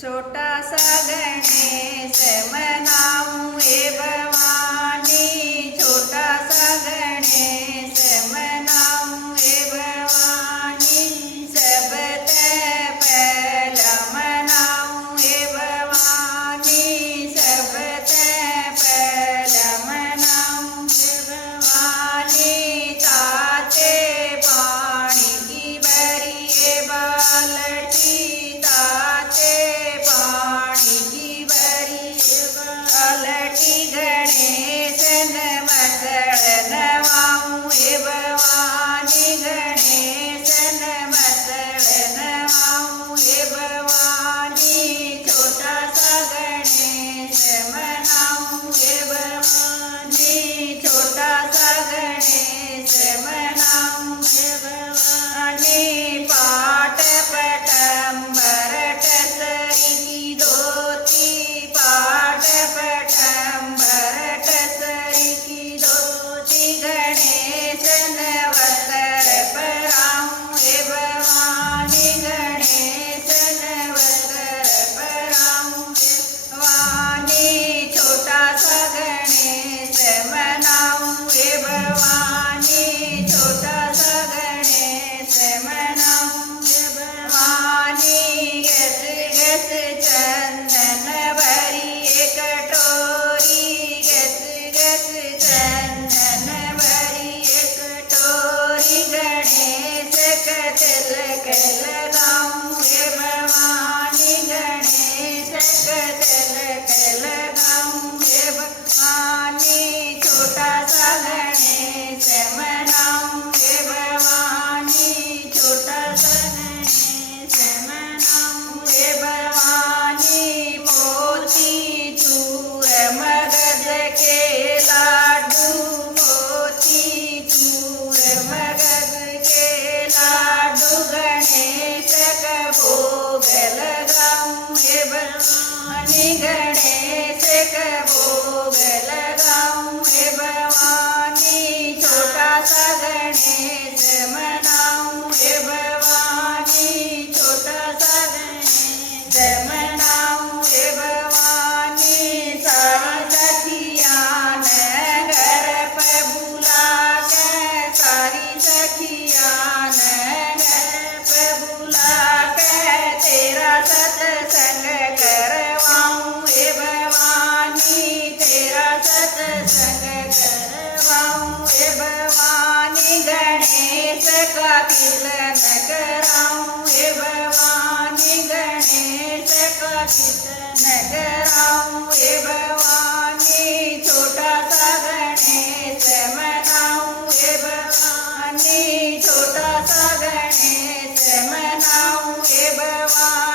छोटा सा गणेश मनाऊं हे भवानी, छोटा सा गणेश मनाऊं हे भवानी। सबते पहला मनाऊं हे भवानी, सबते पहला मनाऊं हे भवानी। ताते पानी की भरी ये बाल्टी, ताते पानी की भरी ये बाल्टी। गणेश नमस्कार नवाऊं हे भवानी, गणेश नमस्कार नवाऊं हे भवानी। छोटा सा गणेश मनाऊं हे भवानी, छोटा सा गणेश मनाऊं हे भवानी। पाट पटंबर टसरी की धोती, पाट पटंबर टसरी की धोती। गणेश नवस्त्र पराऊं हे भवानी, गणेश नवस्त्र पराऊं हे भवानी। छोटा सा गणेश मनाऊं हे भवानी, छोटा सा गणेश मनाऊं हे भवानी। गस गस चंदन भरी ये कटोरी, गस गस चंदन भरी ये कटोरी। गणेश का तिलक लगाऊं हे भवानी, गणेश का तिलक लगाऊं हे भवानी। छोटा सा गणेश मनाऊं हे भवानी, छोटा सा गणेश मनाऊं हे भवानी। मोती चूर मगज के लाडू, मोती चूर मगज के लाडू। गणेश का भोग लगाऊं हे भवानी, गणेश का भोग लगाऊं हे भवानी। छोटा सा गणेश मनाऊं हे भवानी, छोटा सा गणेश मनाऊं हे भवानी। सारी सखियाँ ने घर पे बुला के, सारी सखियाँ ने घर पे बुला के तेरा सत्संग करवाऊं हे भवानी, तेरा सत्संग करवाऊं हे भवानी। गणेश का कीर्तन कराऊं हे भवानी, गणेश का कीर्तन कराऊं हे भवानी। छोटा सा गणेश मनाऊं हे भवानी, छोटा सा गणेश मनाऊं हे भवानी।